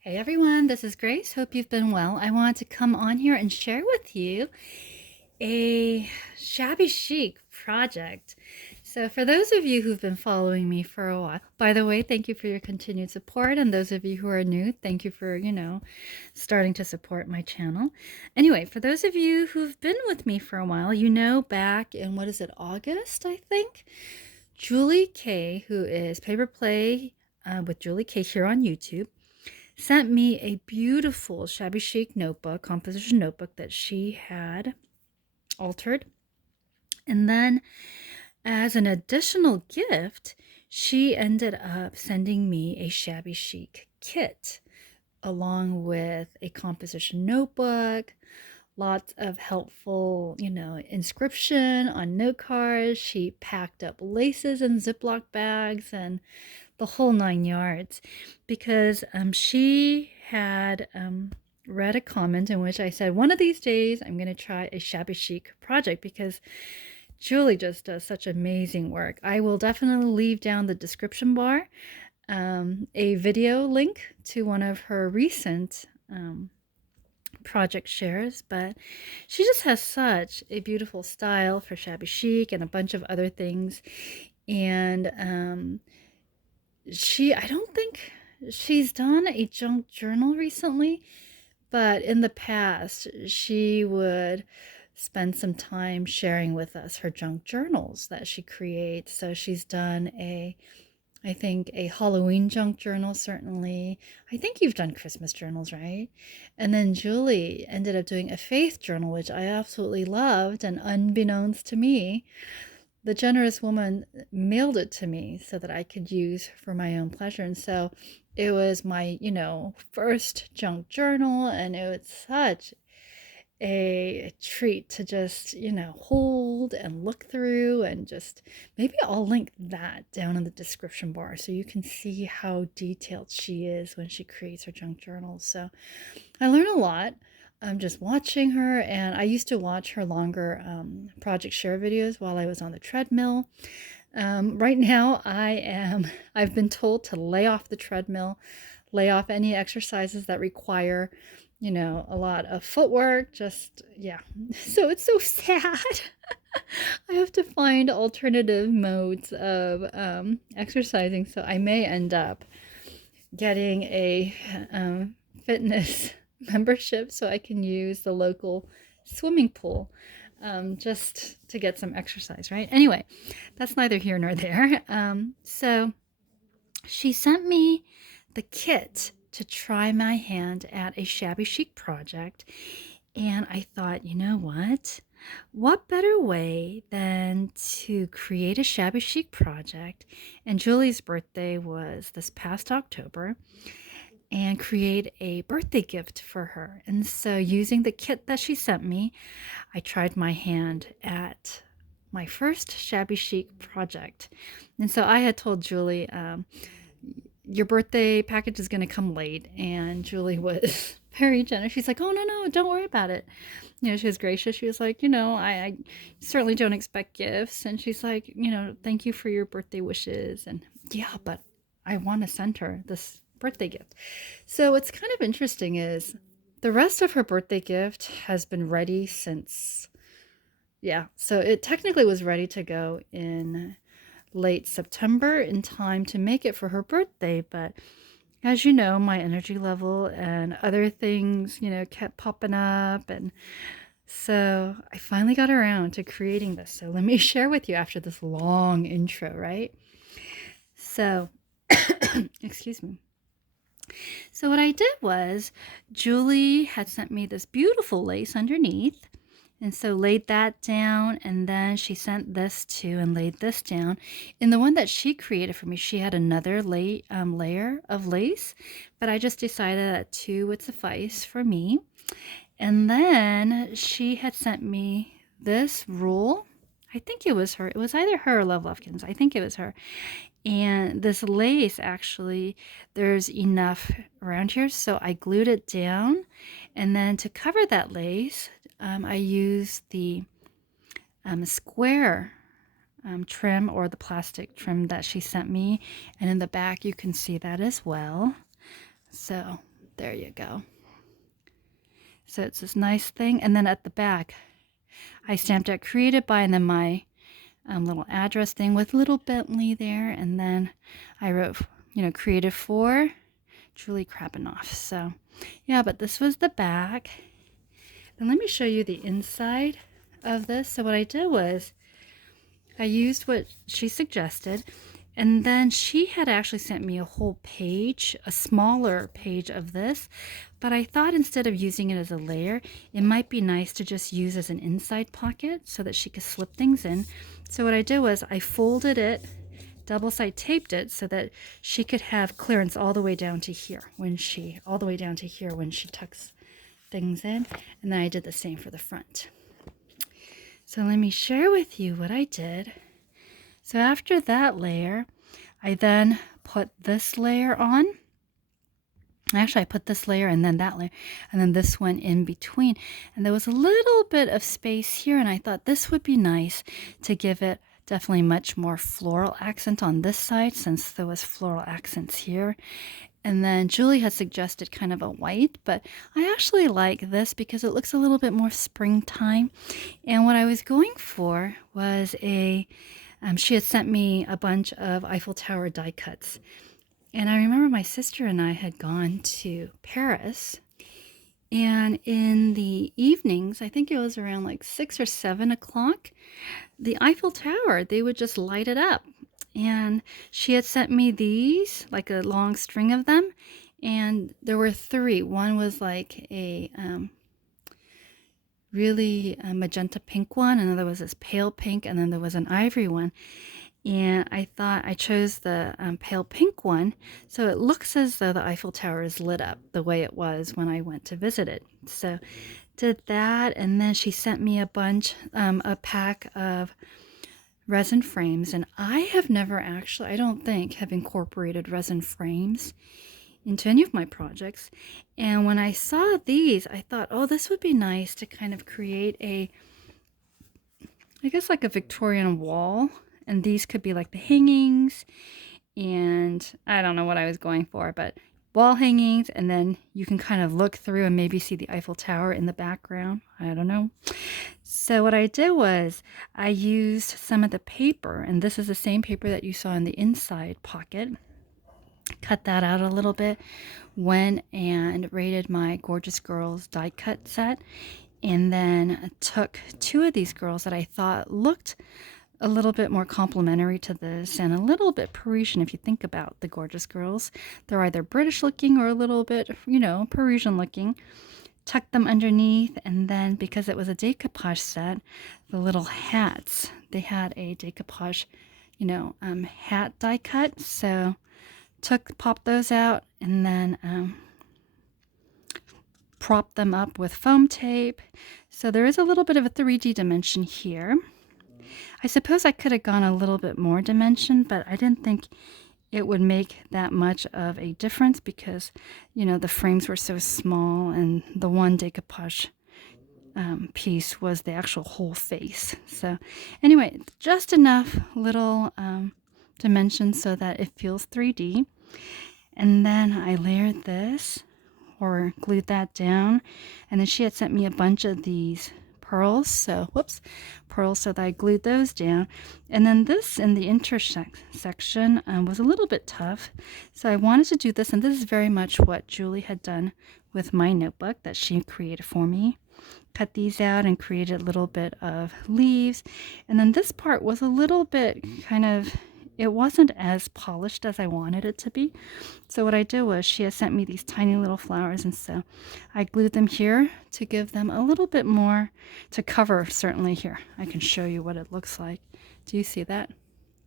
Hey everyone, this is Grace. Hope you've been well. I wanted to come on here and share with you a shabby chic project. So, for those of you who've been following me for a while, by the way, thank you for your continued support. And those of you who are new, thank you for, starting to support my channel. Anyway, for those of you who've been with me for a while, back in what is it, August, I think? Julie K, who is Paper Play with Julie K here on YouTube, sent me a beautiful shabby chic notebook, composition notebook that she had altered. And then, as an additional gift, she ended up sending me a shabby chic kit along with a composition notebook, lots of helpful, inscription on note cards. She packed up laces in Ziploc bags and the whole 9 yards because she had read a comment in which I said, one of these days I'm going to try a shabby chic project because Julie just does such amazing work. I will definitely leave down the description bar a video link to one of her recent project shares, but she just has such a beautiful style for shabby chic and a bunch of other things. And I don't think she's done a junk journal recently, but in the past, she would spend some time sharing with us her junk journals that she creates. So she's done I think, a Halloween junk journal, certainly. I think you've done Christmas journals, right? And then Julie ended up doing a faith journal, which I absolutely loved. And unbeknownst to me, the generous woman mailed it to me so that I could use for my own pleasure. And so it was my, first junk journal. And it was such a treat to just, hold and look through, and just maybe I'll link that down in the description bar so you can see how detailed she is when she creates her junk journals. So I learn a lot. I'm just watching her, and I used to watch her longer project share videos while I was on the treadmill. Right now, I've been told to lay off the treadmill, lay off any exercises that require, a lot of footwork. Just, yeah. So it's so sad. I have to find alternative modes of exercising. So I may end up getting a fitness membership so I can use the local swimming pool just to get some exercise, right? Anyway, that's neither here nor there. So she sent me the kit to try my hand at a shabby chic project. And I thought, you know what? What better way than to create a shabby chic project? And Julie's birthday was this past October, and create a birthday gift for her. And so, using the kit that she sent me, I tried my hand at my first shabby chic project. And so I had told Julie, your birthday package is going to come late. And Julie was very generous. She's like, oh, no, don't worry about it. She was gracious. She was like, I certainly don't expect gifts. And she's like, thank you for your birthday wishes. And yeah, but I want to send her this birthday gift. So what's kind of interesting is the rest of her birthday gift has been ready since, yeah. So it technically was ready to go in late September in time to make it for her birthday. But as you know, my energy level and other things, kept popping up. And so I finally got around to creating this. So let me share with you after this long intro, right? So, excuse me. So what I did was, Julie had sent me this beautiful lace underneath. And so laid that down, and then she sent this too and laid this down. In the one that she created for me, she had another layer of lace, but I just decided that 2 would suffice for me. And then she had sent me this rule. I think it was her. It was either her or Love Lufkins. I think it was her. And this lace, actually, there's enough around here, so I glued it down. And then to cover that lace, I used the square trim, or the plastic trim that she sent me. And in the back, you can see that as well. So There you go. So it's this nice thing. And then at the back, I stamped out created by, and then my little address thing with little Bentley there. And then I wrote, created for Julie Krabanoff. So yeah, but this was the back. And let me show you the inside of this. So what I did was I used what she suggested, and then she had actually sent me a whole page, a smaller page of this, but I thought instead of using it as a layer, it might be nice to just use as an inside pocket so that she could slip things in. So what I did was I folded it, double side taped it so that she could have clearance all the way down to here when she tucks things in. And then I did the same for the front. So let me share with you what I did. So after that layer, I then put this layer on. Actually, I put this layer and then that layer, and then this one in between. And there was a little bit of space here, and I thought this would be nice to give it definitely much more floral accent on this side, since there was floral accents here. And then Julie had suggested kind of a white, but I actually like this because it looks a little bit more springtime. And what I was going for was she had sent me a bunch of Eiffel Tower die cuts. And I remember my sister and I had gone to Paris. And in the evenings, I think it was around like 6 or 7 o'clock, the Eiffel Tower, they would just light it up. And she had sent me these, like a long string of them, and there were 3. One was like a really magenta pink one, and then there was this pale pink, and then there was an ivory one. And I thought I chose the pale pink one, so it looks as though the Eiffel Tower is lit up the way it was when I went to visit it. So did that, and then she sent me a pack of resin frames, and I have never actually, I don't think, have incorporated resin frames into any of my projects. And when I saw these, I thought, oh, this would be nice to kind of create I guess like a Victorian wall, and these could be like the hangings, and I don't know what I was going for, but wall hangings, and then you can kind of look through and maybe see the Eiffel Tower in the background. I don't know. So what I did was I used some of the paper, and this is the same paper that you saw in the inside pocket. Cut that out a little bit, went and raided my Gorgeous Girls die cut set, and then took 2 of these girls that I thought looked a little bit more complementary to this and a little bit Parisian. If you think about the Gorgeous Girls, they're either British looking or a little bit, Parisian looking. Tucked them underneath, and then because it was a decoupage set, the little hats, they had a decoupage, hat die cut. So popped those out, and then propped them up with foam tape. So there is a little bit of a 3D dimension here. I suppose I could have gone a little bit more dimension, but I didn't think it would make that much of a difference because, the frames were so small, and the one decoupage piece was the actual whole face. So anyway, just enough little dimension so that it feels 3D. And then I layered this, or glued that down, and then she had sent me a bunch of these pearls, so that I glued those down. And then this in the intersection was a little bit tough, so I wanted to do this, and this is very much what Julie had done with my notebook that she created for me. Cut these out and created a little bit of leaves, and then this part was a little bit it wasn't as polished as I wanted it to be. So what I did was she had sent me these tiny little flowers, and so I glued them here to give them a little bit more to cover. Certainly here, I can show you what it looks like. Do you see that?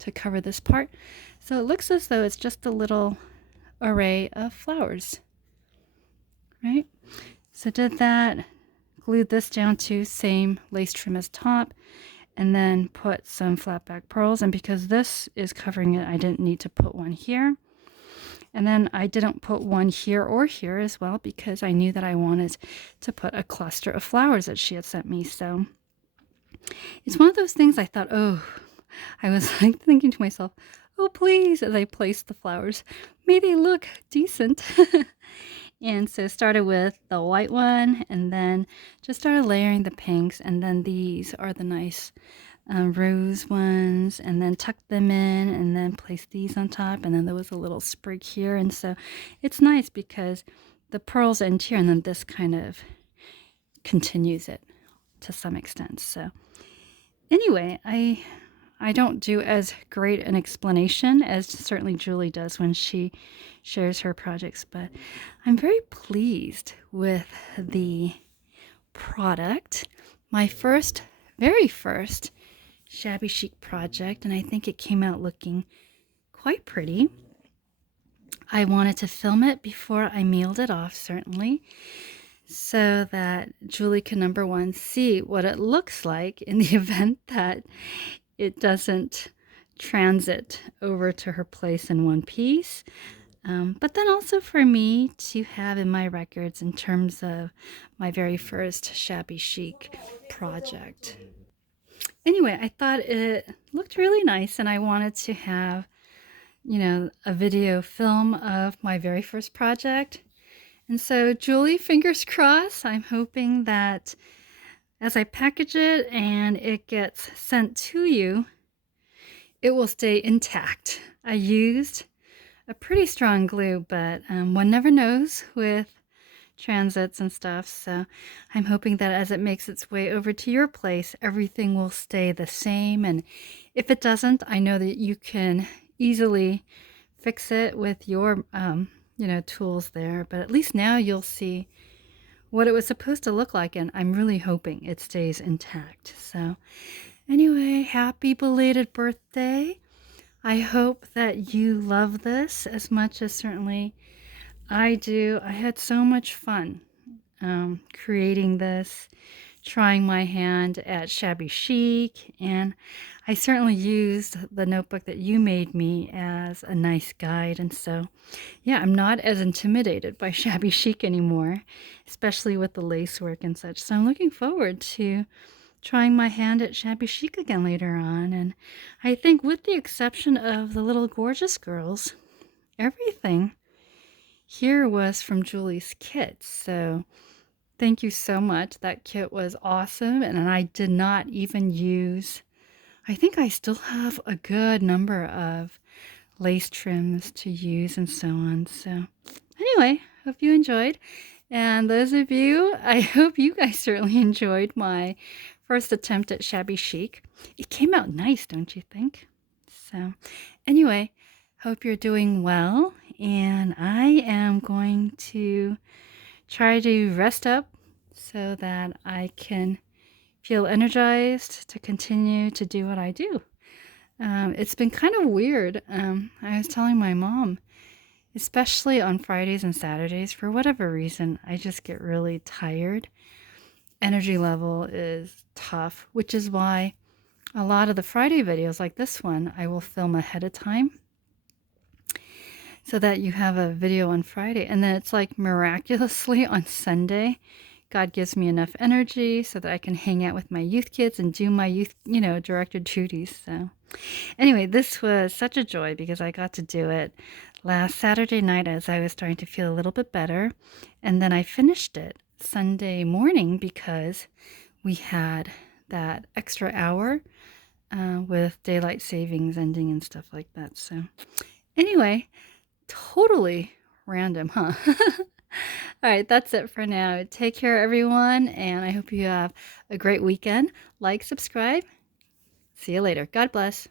To cover this part. So it looks as though it's just a little array of flowers, right? So did that, glued this down to same lace trim as top, and then put some flat back pearls. And because this is covering it, I didn't need to put one here. And then I didn't put one here or here as well because I knew that I wanted to put a cluster of flowers that she had sent me. So it's one of those things I thought, I was like thinking to myself, oh, please, as I placed the flowers, may they look decent. And so started with the white one and then just started layering the pinks, and then these are the nice rose ones, and then tucked them in and then placed these on top, and then there was a little sprig here, and so it's nice because the pearls end here and then this kind of continues it to some extent. So anyway, I don't do as great an explanation as certainly Julie does when she shares her projects, but I'm very pleased with the product. My very first Shabby Chic project, and I think it came out looking quite pretty. I wanted to film it before I mailed it off, certainly, so that Julie can, number one, see what it looks like in the event that it doesn't transit over to her place in one piece. But then also for me to have in my records in terms of my very first Shabby Chic project. Anyway, I thought it looked really nice, and I wanted to have, a video film of my very first project. And so, Julie, fingers crossed, I'm hoping that as I package it and it gets sent to you, it will stay intact. I used a pretty strong glue, but one never knows with transits and stuff. So I'm hoping that as it makes its way over to your place, everything will stay the same. And if it doesn't, I know that you can easily fix it with your, tools there. But at least now you'll see what it was supposed to look like. And I'm really hoping it stays intact. So anyway, happy belated birthday. I hope that you love this as much as certainly I do. I had so much fun creating this, trying my hand at Shabby Chic, and I certainly used the notebook that you made me as a nice guide. And so, yeah, I'm not as intimidated by Shabby Chic anymore, especially with the lace work and such. So I'm looking forward to trying my hand at Shabby Chic again later on. And I think with the exception of the little gorgeous girls, everything here was from Julie's kit. So thank you so much. That kit was awesome. And I did not even use, I think I still have a good number of lace trims to use and so on. So anyway, hope you enjoyed. And those of you, I hope you guys certainly enjoyed my first attempt at Shabby Chic. It came out nice, don't you think? So anyway, hope you're doing well. And I am going to try to rest up so that I can feel energized to continue to do what I do. It's been kind of weird. I was telling my mom, especially on Fridays and Saturdays, for whatever reason, I just get really tired. Energy level is tough, which is why a lot of the Friday videos like this one, I will film ahead of time so that you have a video on Friday. And then it's like miraculously on Sunday, God gives me enough energy so that I can hang out with my youth kids and do my youth, directed duties. So anyway, this was such a joy because I got to do it last Saturday night as I was starting to feel a little bit better. And then I finished it Sunday morning because we had that extra hour with daylight savings ending and stuff like that. So anyway, totally random, huh? All right, that's it for now. Take care, everyone, and I hope you have a great weekend. Like, subscribe. See you later. God bless.